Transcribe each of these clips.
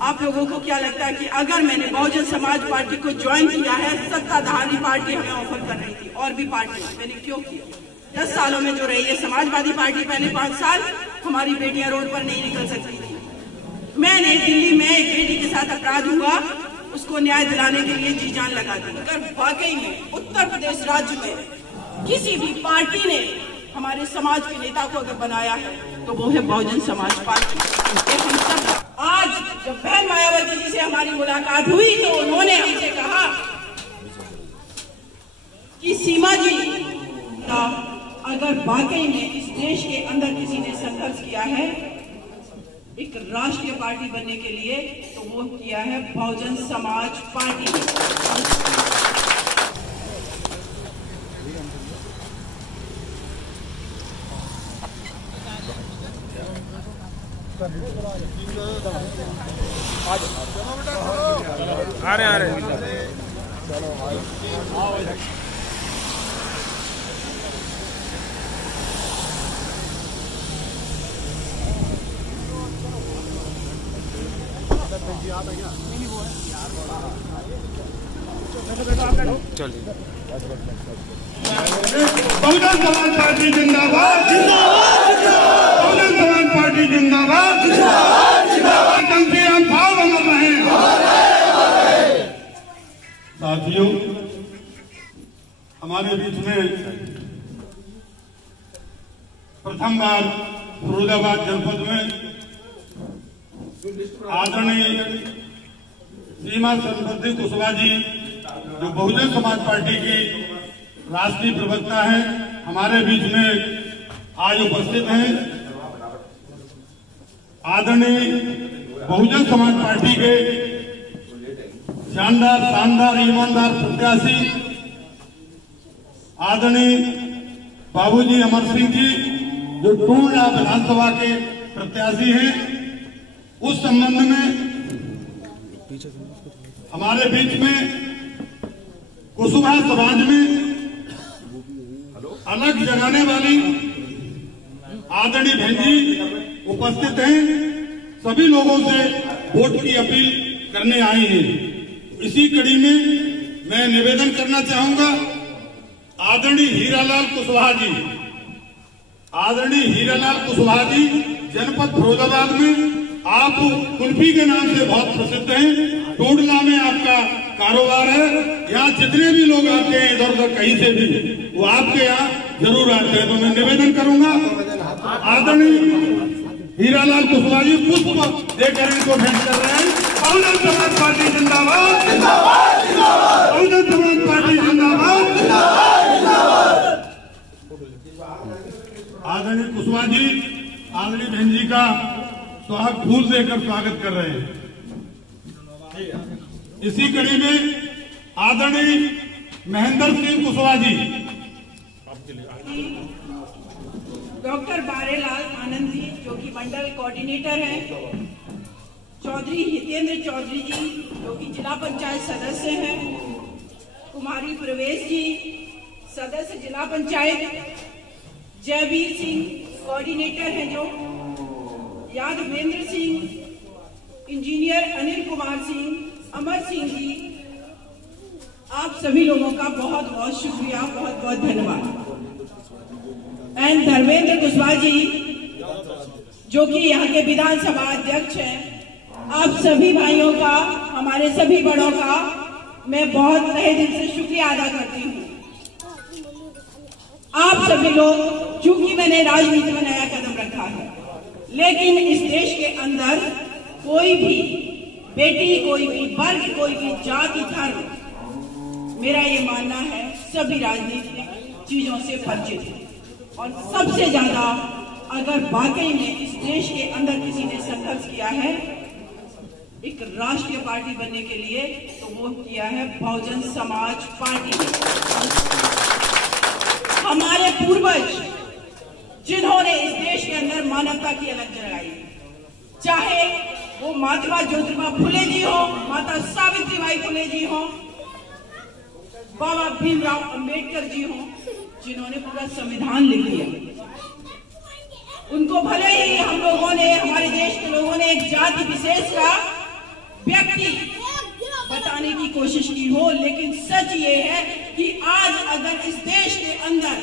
आप लोगों को क्या लगता है कि अगर मैंने बहुजन समाज पार्टी को ज्वाइन किया है, सत्ताधारी पार्टी हमें ऑफर कर रही थी और भी पार्टी, मैंने क्यों किया? 10 सालों में जो रही है समाजवादी पार्टी, पहले 5 साल हमारी बेटियां रोड पर नहीं निकल सकती थी। मैंने दिल्ली में एक बेटी के साथ अपराध हुआ, उसको न्याय दिलाने के लिए जी जान लगा दी। अगर वाकई में उत्तर प्रदेश राज्य में किसी भी पार्टी ने हमारे समाज के नेता को अगर बनाया है तो वो है बहुजन समाज पार्टी। हम सब आज जब बहन मायावती जी से हमारी मुलाकात हुई तो उन्होंने हमसे कहा कि सीमा जी, अगर वाकई में इस देश के अंदर किसी ने संघर्ष किया है एक राष्ट्रीय पार्टी बनने के लिए तो वो किया है बहुजन समाज पार्टी। आ रहे चलिए। बहुजन समाज पार्टी जिंदाबाद, बहुजन समाज पार्टी जिंदाबाद, हम भाव अमर रहे। साथियों, हमारे बीच में प्रथम बार फिरोजाबाद जनपद में आदरणीय सीमा संपत्ति कुशवाहा जी, जो बहुजन समाज पार्टी की राष्ट्रीय प्रवक्ता है, हमारे बीच में आज उपस्थित हैं। आदरणीय बहुजन समाज पार्टी के शानदार ईमानदार प्रत्याशी आदरणीय बाबूजी अमर सिंह जी, जो टूंडला विधानसभा के प्रत्याशी हैं, उस संबंध में हमारे बीच में कुशवाहा समाज में अलग जगाने वाली आदरणीय बहन जी उपस्थित हैं। सभी लोगों से वोट की अपील करने आई हैं। इसी कड़ी में मैं निवेदन करना चाहूंगा, आदरणीय हीरालाल कुशवाहा जी, आदरणीय हीरालाल कुशवाहा जी जनपद फिरोजाबाद में आप कुल्फी के नाम से बहुत प्रसिद्ध हैं। टूंडला में आपका कारोबार है। यहाँ जितने भी लोग आते हैं इधर उधर कहीं से भी, वो आपके यहाँ जरूर आते हैं। तो मैं निवेदन करूंगा आदरणीय हीरालाल कुशवाहा जी पुष्प देकर इनको भेंट कर रहे हैं। बहुजन समाज पार्टी जिंदाबाद, बहुजन समाज पार्टी जिंदाबाद। आदरणीय कुशवाहा जी आदरणीय बहन जी का फूल देकर स्वागत कर रहे हैं। इसी कड़ी में आदरणीय महेंद्र सिंह कुशवाहा जी, डॉक्टर बारेलाल आनंद जी जो कि मंडल कोऑर्डिनेटर हैं, चौधरी हितेंद्र चौधरी जी जो कि जिला पंचायत सदस्य हैं, कुमारी प्रवेश जी सदस्य जिला पंचायत, जयवीर सिंह कोऑर्डिनेटर हैं, जो यादवेंद्र सिंह, इंजीनियर अनिल कुमार सिंह, अमर सिंह जी, आप सभी लोगों का बहुत बहुत शुक्रिया, बहुत बहुत धन्यवाद। एंड धर्मेंद्र कुशवाहा जी जो कि यहाँ के विधानसभा अध्यक्ष हैं, आप सभी भाइयों का, हमारे सभी बड़ों का मैं बहुत तहे दिल से शुक्रिया अदा करती हूँ। आप सभी लोग, चूंकि मैंने राजनीति में नया कदम रखा है, लेकिन इस देश के अंदर कोई भी बेटी, कोई भी वर्ग, कोई भी जाति, धर्म, मेरा ये मानना है सभी राजनीतिक चीजों से परिचित है। और सबसे ज्यादा अगर वाकई में इस देश के अंदर किसी ने संघर्ष किया है एक राष्ट्रीय पार्टी बनने के लिए तो वो किया है बहुजन समाज पार्टी। हमारे पूर्वज जिन्होंने इस देश के अंदर मानवता की अलग जगाई, चाहे वो महात्मा ज्योतिबा फुले जी हो, माता सावित्रीबाई फुले जी हो, बाबा भीमराव अंबेडकर जी हो, जिन्होंने पूरा संविधान लिख दिया। उनको भले ही हम लोगों ने, हमारे देश के लोगों ने एक जाति विशेष का व्यक्ति बताने की कोशिश की हो, लेकिन सच ये है कि आज अगर इस देश के अंदर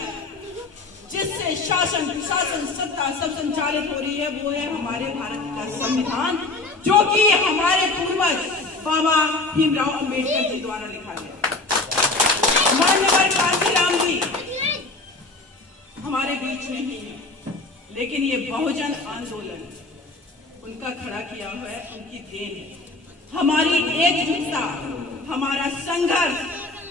जिससे शासन प्रशासन सत्ता सब संचालित हो रही है वो है हमारे भारत का संविधान, जो कि हमारे पूर्वज बाबा भीमराव अंबेडकर जी द्वारा लिखा गया। माननीय कांशीराम जी हमारे बीच में ही है, लेकिन ये बहुजन आंदोलन उनका खड़ा किया हुआ है, उनकी देन है। हमारी एकजुटता, हमारा संघर्ष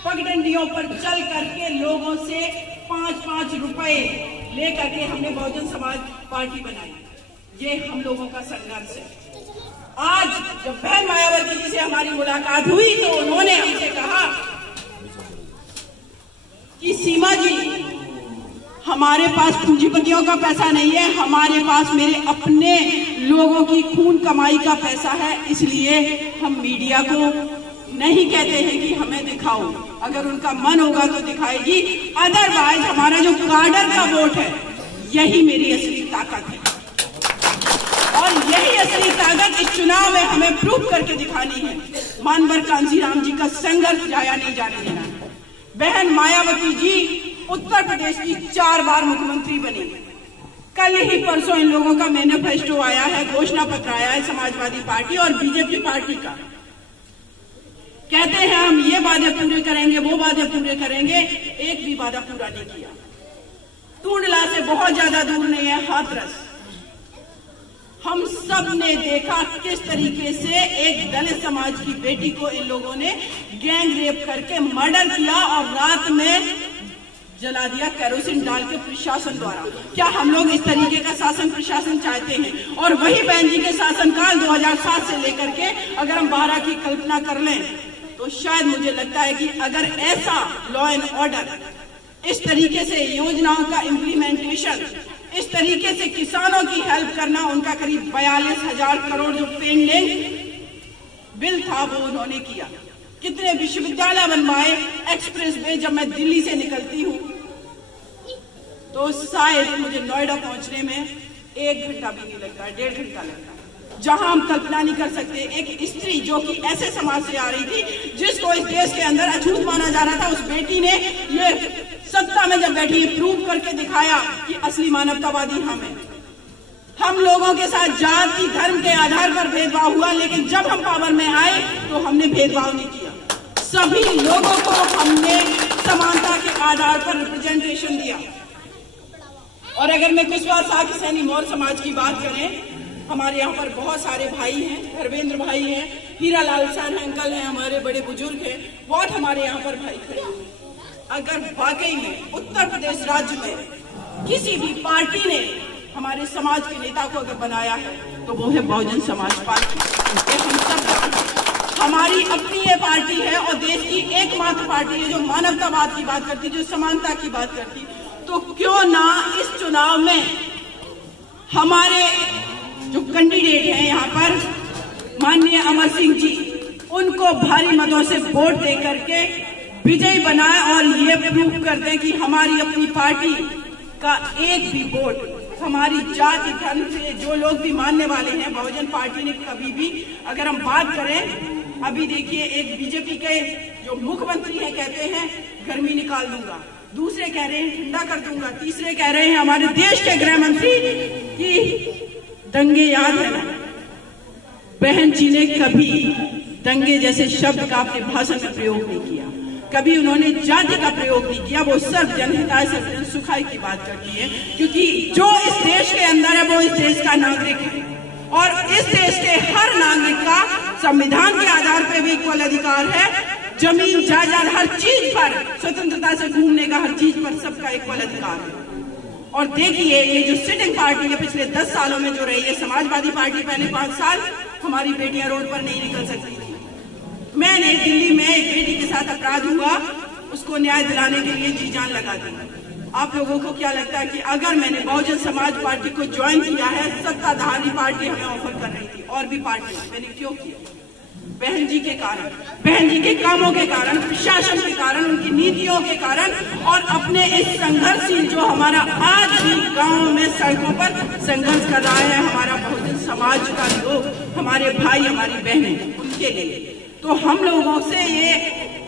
पगडंडियों पर चल करके लोगों से 5-5 रुपए लेकर के हमने बहुजन समाज पार्टी बनाई। ये हम लोगों का संघर्ष है। आज जब बहन मायावती जी से हमारी मुलाकात हुई तो उन्होंने हमसे कहा कि सीमा जी, हमारे पास पूंजीपतियों का पैसा नहीं है, हमारे पास मेरे अपने लोगों की खून कमाई का पैसा है, इसलिए हम मीडिया को नहीं कहते हैं कि हमें दिखाओ। अगर उनका मन होगा तो दिखाएगी, अदरवाइज हमारा जो कार्डर का वोट है यही मेरी असली ताकत है, और यही असली ताकत इस चुनाव में हमें प्रूव करके दिखानी है। मानवर कांशीराम जी का संघर्ष जाया नहीं जाने देना। बहन मायावती जी उत्तर प्रदेश की 4 बार मुख्यमंत्री बनी। कल ही परसों इन लोगों का मैनिफेस्टो आया है, घोषणा पत्र आया है समाजवादी पार्टी और बीजेपी पार्टी का। कहते हैं हम ये वादे पूरे करेंगे, वो वादे पूरे करेंगे, एक भी वादा पूरा नहीं किया। टूंडला से बहुत ज्यादा दूर नहीं है हाथरस। हम सब ने देखा किस तरीके से एक दलित समाज की बेटी को इन लोगों ने गैंग रेप करके मर्डर किया और रात में जला दिया केरोसिन डाल के प्रशासन द्वारा। क्या हम लोग इस तरीके का शासन प्रशासन चाहते हैं? और वही बहन जी के शासनकाल 2007 से लेकर के अगर हम 12 की कल्पना कर लें तो शायद मुझे लगता है कि अगर ऐसा लॉ एंड ऑर्डर, इस तरीके से योजनाओं का इम्प्लीमेंटेशन, इस तरीके से किसानों की हेल्प करना, उनका करीब 42,000 करोड़ जो पेंडिंग बिल था वो उन्होंने किया। कितने विश्वविद्यालय बनवाए। एक्सप्रेस वे जब मैं दिल्ली से निकलती हूँ तो शायद मुझे नोएडा पहुंचने में 1 घंटा भी नहीं लगता, 1.5 घंटा लगता है। जहां हम कल्पना नहीं कर सकते, एक स्त्री जो कि ऐसे समाज से आ रही थी जिसको इस देश के अंदर अछूत माना जा रहा था, उस बेटी ने ये सत्ता में जब बैठी प्रूव करके दिखाया कि असली मानवतावादी हम हैं। हम लोगों के साथ जाति धर्म के आधार पर भेदभाव हुआ, लेकिन जब हम पावर में आए तो हमने भेदभाव नहीं किया। सभी लोगों को हमने समानता के आधार पर रिप्रेजेंटेशन दिया। और अगर मैं कुशवाहा साकी सैनी मौर्य समाज की बात करें, हमारे यहाँ पर बहुत सारे भाई हैं, धर्मेंद्र भाई हैं, हीरालाल सर अंकल हैं, हमारे बड़े बुजुर्ग हैं, बहुत हमारे यहाँ पर भाई खड़े हैं। अगर वाकई में उत्तर प्रदेश राज्य में किसी भी पार्टी ने हमारे समाज के नेता को अगर बनाया है तो वो है बहुजन समाज पार्टी। हम सब हमारी अपनी ये पार्टी है और देश की एकमात्र पार्टी है जो मानवतावाद की बात करती, जो समानता की बात करती। तो क्यों ना इस चुनाव में हमारे जो कैंडिडेट हैं यहाँ पर माननीय अमर सिंह जी, उनको भारी मतों से वोट दे करके विजयी बनाए और ये प्रूव कर दें कि हमारी अपनी पार्टी का एक भी वोट हमारी जाति धर्म से जो लोग भी मानने वाले हैं, बहुजन पार्टी ने कभी भी, अगर हम बात करें, अभी देखिए एक बीजेपी के जो मुख्यमंत्री हैं कहते हैं गर्मी निकाल दूंगा, दूसरे कह रहे हैं ठंडा कर दूंगा, तीसरे कह रहे हैं हमारे देश के गृह मंत्री की दंगे याद है ना। बहन जी ने कभी दंगे जैसे शब्द का अपने भाषण में प्रयोग नहीं किया, कभी उन्होंने जाति का प्रयोग नहीं किया। वो सर्व जनहिताय सर्व जन सुखाय की बात करती है, क्योंकि जो इस देश के अंदर है वो इस देश का नागरिक है और इस देश के हर नागरिक का संविधान के आधार पर भी इक्वल अधिकार है। जमीन जायदाद हर चीज पर, स्वतंत्रता से घूमने का हर चीज पर सबका इक्वल अधिकार है। और देखिए ये जो सिटिंग पार्टी है पिछले 10 सालों में जो रही है, समाजवादी पार्टी पहले 5 साल हमारी बेटियां रोड पर नहीं निकल सकती थी। मैंने दिल्ली में एक बेटी के साथ अपराध हुआ, उसको न्याय दिलाने के लिए जी जान लगा दी। आप लोगों को क्या लगता है कि अगर मैंने बहुजन समाज पार्टी को ज्वाइन किया है, सत्ताधारी पार्टी हमें ऑफर कर रही थी और भी पार्टी, मैंने क्यों किया? बहन जी के कारण, बहन जी के कामों के कारण, प्रशासन के कारण, उनकी नीतियों के कारण और अपने इस संघर्षशील जो हमारा आज भी गांव में सड़कों पर संघर्ष कर रहा है हमारा बहुजन समाज का लोग, हमारे भाई हमारी बहनें, उनके लिए। तो हम लोगों से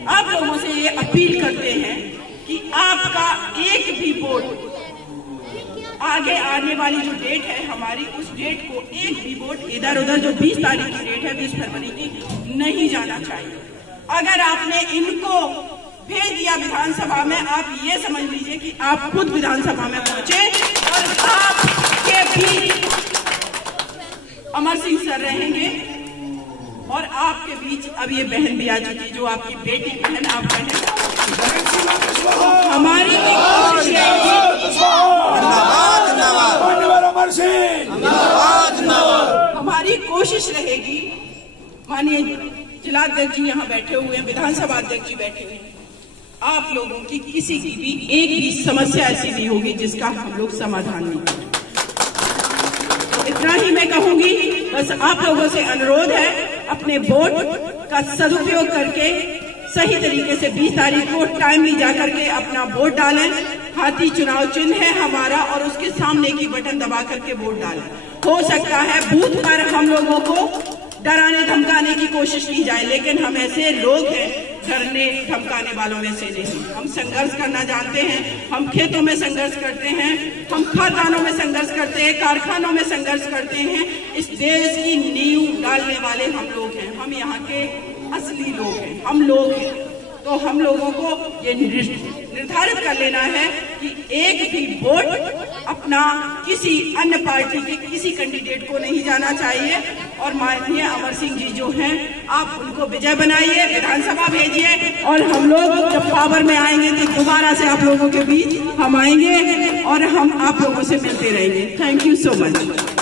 आप लोगों से ये अपील करते हैं कि आपका एक भी वोट आगे आने वाली जो डेट है हमारी, उस डेट को एक भी वोट इधर उधर, जो 20 तारीख की डेट है 20 फरवरी की, नहीं जाना चाहिए। अगर आपने इनको भेज दिया विधानसभा में, आप ये समझ लीजिए कि आप खुद विधानसभा में पहुंचे और आपके बीच अमर सिंह सर रहेंगे और आपके बीच अब ये बहन भी आ चुकी, जो आपकी बेटी बहन आप बहन, हमारी हमारी कोशिश रहेगी। माननीय जिलाध्यक्ष जी यहाँ बैठे हुए हैं, विधानसभा अध्यक्ष जी बैठे हुए हैं, आप लोगों की किसी की भी एक भी समस्या ऐसी नहीं होगी जिसका हम लोग समाधान नहीं करें। इतना ही मैं कहूंगी, बस आप लोगों से अनुरोध है, अपने वोट का सदुपयोग करके सही तरीके से 20 तारीख को टाइमली जाकर के अपना वोट डालें। हाथी चुनाव चिन्ह है हमारा और उसके सामने की बटन दबा करके वोट डालें। हो सकता है बूथ पर हम लोगों को डराने धमकाने की कोशिश की जाए, लेकिन हम ऐसे लोग हैं डरने धमकाने वालों में से नहीं। हम संघर्ष करना जानते हैं, हम खेतों में संघर्ष करते हैं, हम खादानों में संघर्ष करते हैं, कारखानों में संघर्ष करते हैं। इस देश की नींव डालने वाले हम लोग हैं, हम यहाँ के असली लोग हैं, हम लोग हैं। तो हम लोगों को ये निर्धारित कर लेना है कि एक भी वोट अपना किसी अन्य पार्टी के किसी कैंडिडेट को नहीं जाना चाहिए। और माननीय अमर सिंह जी जो हैं, आप उनको विजय बनाइए, विधानसभा भेजिए और हम लोग जब पावर में आएंगे तो दोबारा से आप लोगों के बीच हम आएंगे और हम आप लोगों से मिलते रहेंगे। Thank you so much.